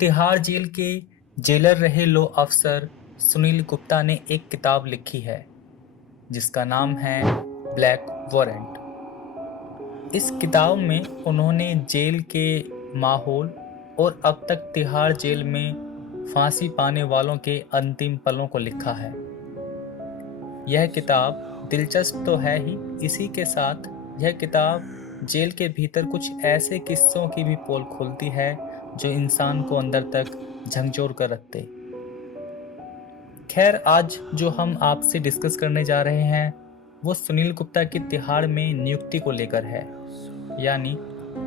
Tihar jail के jailer रहे लो अफसर सुनील गुप्ता ने एक किताब लिखी है जिसका नाम है ब्लैक वारंट। इस किताब में उन्होंने जेल के माहौल और अब तक तिहाड़ जेल में फांसी पाने वालों के अंतिम पलों को लिखा है। यह किताब दिलचस्प तो है ही, इसी के साथ यह किताब जेल के भीतर कुछ ऐसे किस्सों की भी पोल खोलती है जो इंसान को अंदर तक झकझोर कर रखते। खैर, आज जो हम आपसे डिस्कस करने जा रहे हैं वो सुनील गुप्ता की तिहाड़ में नियुक्ति को लेकर है, यानी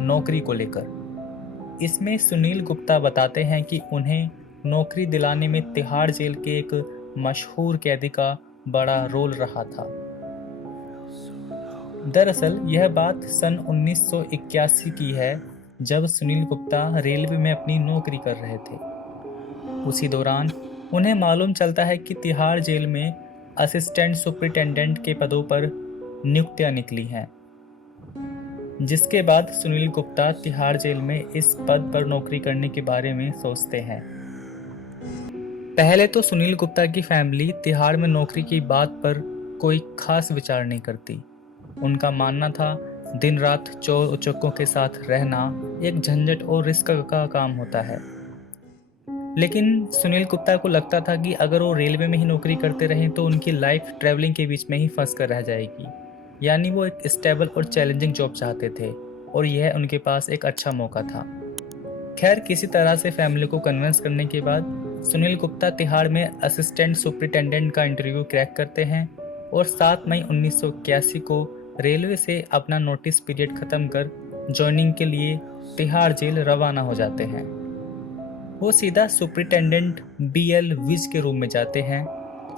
नौकरी को लेकर। इसमें सुनील गुप्ता बताते हैं कि उन्हें नौकरी दिलाने में तिहाड़ जेल के एक मशहूर कैदी का बड़ा रोल रहा था। दरअसल यह बात सन 1981 की है, जब सुनील गुप्ता रेलवे में अपनी नौकरी कर रहे थे। उसी दौरान उन्हें मालूम चलता है कि तिहाड़ जेल में असिस्टेंट सुपरिटेंडेंट के पदों पर नियुक्तियां निकली हैं, जिसके बाद सुनील गुप्ता तिहाड़ जेल में इस पद पर नौकरी करने के बारे में सोचते हैं। पहले तो सुनील गुप्ता की फैमिली तिहाड़ में नौकरी की बात पर कोई खास विचार नहीं करती। उनका मानना था दिन रात चोर उचक्कों के साथ रहना एक झंझट और रिस्क का काम होता है। लेकिन सुनील गुप्ता को लगता था कि अगर वो रेलवे में ही नौकरी करते रहें तो उनकी लाइफ ट्रैवलिंग के बीच में ही फंस कर रह जाएगी। यानी वो एक स्टेबल और चैलेंजिंग जॉब चाहते थे और यह उनके पास एक अच्छा मौका था। खैर, किसी तरह से फैमिली को कन्विंस करने के बाद सुनील गुप्ता तिहाड़ में असिस्टेंट सुपरिटेंडेंट का इंटरव्यू क्रैक करते हैं और 7 मई 1981 को रेलवे से अपना नोटिस पीरियड खत्म कर ज्वाइनिंग के लिए तिहाड़ जेल रवाना हो जाते हैं। वो सीधा सुपरिटेंडेंट BL विज के रूम में जाते हैं।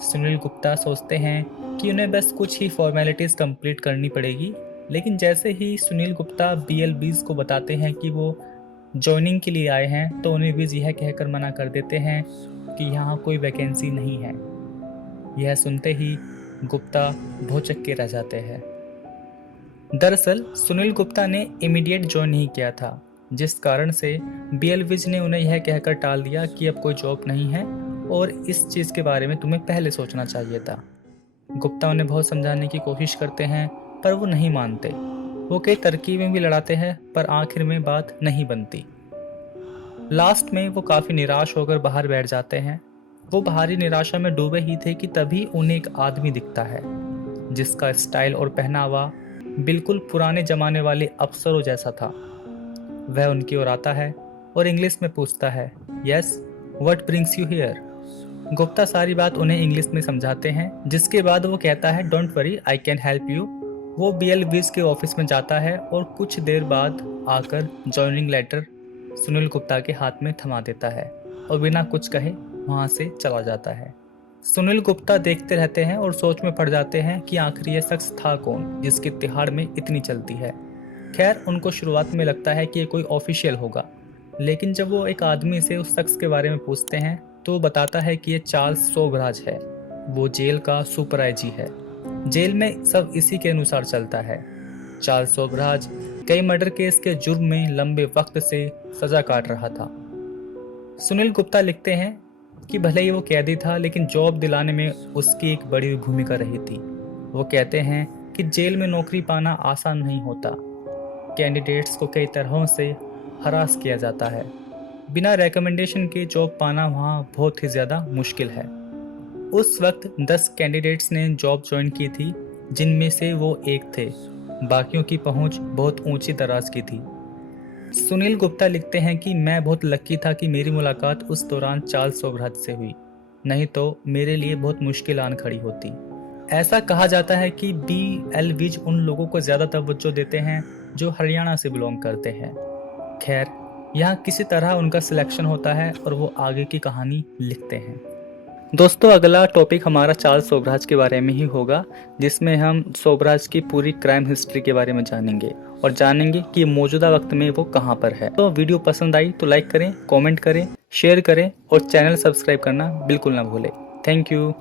सुनील गुप्ता सोचते हैं कि उन्हें बस कुछ ही फॉर्मेलिटीज़ कंप्लीट करनी पड़ेगी, लेकिन जैसे ही सुनील गुप्ता BL विज को बताते हैं कि वो ज्वाइनिंग के लिए आए हैं तो उन्हें विज यह कहकर मना कर देते हैं कि यहाँ कोई वैकेंसी नहीं है। यह सुनते ही गुप्ता भौचक्के रह जाते हैं। दरअसल सुनील गुप्ता ने इमीडिएट ज्वाइन नहीं किया था, जिस कारण से BL विज ने उन्हें यह कहकर टाल दिया कि अब कोई जॉब नहीं है और इस चीज़ के बारे में तुम्हें पहले सोचना चाहिए था। गुप्ता उन्हें बहुत समझाने की कोशिश करते हैं पर वो नहीं मानते। वो कई तरकीबें भी लड़ाते हैं पर आखिर में बात नहीं बनती। लास्ट में वो काफ़ी निराश होकर बाहर बैठ जाते हैं। वो बाहरी निराशा में डूबे ही थे कि तभी उन्हें एक आदमी दिखता है जिसका स्टाइल और पहनावा बिल्कुल पुराने जमाने वाले अफसरों जैसा था। वह उनकी ओर आता है और इंग्लिश में पूछता है, yes, what brings you here. Gupta सारी बात उन्हें इंग्लिश में समझाते हैं, जिसके बाद वो कहता है, don't worry, I can help you. वो BL विज के ऑफिस में जाता है और कुछ देर बाद आकर ज्वाइनिंग लेटर सुनील गुप्ता के हाथ में थमा देता है और बिना कुछ कहे वहाँ से चला जाता है। सुनील गुप्ता देखते रहते हैं और सोच में पड़ जाते हैं कि आखिर यह शख्स था कौन जिसकी तिहाड़ में इतनी चलती है। खैर, उनको शुरुआत में लगता है कि ये कोई ऑफिशियल होगा, लेकिन जब वो एक आदमी से उस शख्स के बारे में पूछते हैं तो वो बताता है कि ये चार्ल्स सोबराज है। वो जेल का सुपर IG है। जेल में सब इसी के अनुसार चलता है। चार्ल्स सोबराज कई मर्डर केस के जुर्म में लंबे वक्त से सजा काट रहा था। सुनील गुप्ता लिखते हैं कि भले ही वो कैदी था, लेकिन जॉब दिलाने में उसकी एक बड़ी भूमिका रही थी। वो कहते हैं कि जेल में नौकरी पाना आसान नहीं होता। कैंडिडेट्स को कई तरहों से हरास किया जाता है। बिना रिकमेंडेशन के जॉब पाना वहाँ बहुत ही ज़्यादा मुश्किल है। उस वक्त 10 कैंडिडेट्स ने जॉब ज्वाइन की थी, जिनमें से वो एक थे। बाकियों की पहुंच बहुत ऊंची दराज की थी। सुनील गुप्ता लिखते हैं कि मैं बहुत लकी था कि मेरी मुलाकात उस दौरान चार्ल्स सोबराज से हुई, नहीं तो मेरे लिए बहुत मुश्किल आन खड़ी होती। ऐसा कहा जाता है कि BL विज उन लोगों को ज़्यादा तवज्जो देते हैं जो हरियाणा से बिलोंग करते हैं। खैर, यहाँ किसी तरह उनका सिलेक्शन होता है और वो आगे की कहानी लिखते हैं। दोस्तों, अगला टॉपिक हमारा चार्ल्स सोबराज के बारे में ही होगा, जिसमें हम सोबराज की पूरी क्राइम हिस्ट्री के बारे में जानेंगे और जानेंगे कि मौजूदा वक्त में वो कहाँ पर है। तो वीडियो पसंद आई तो लाइक करें, कमेंट करें, शेयर करें और चैनल सब्सक्राइब करना बिल्कुल ना भूलें। Thank you.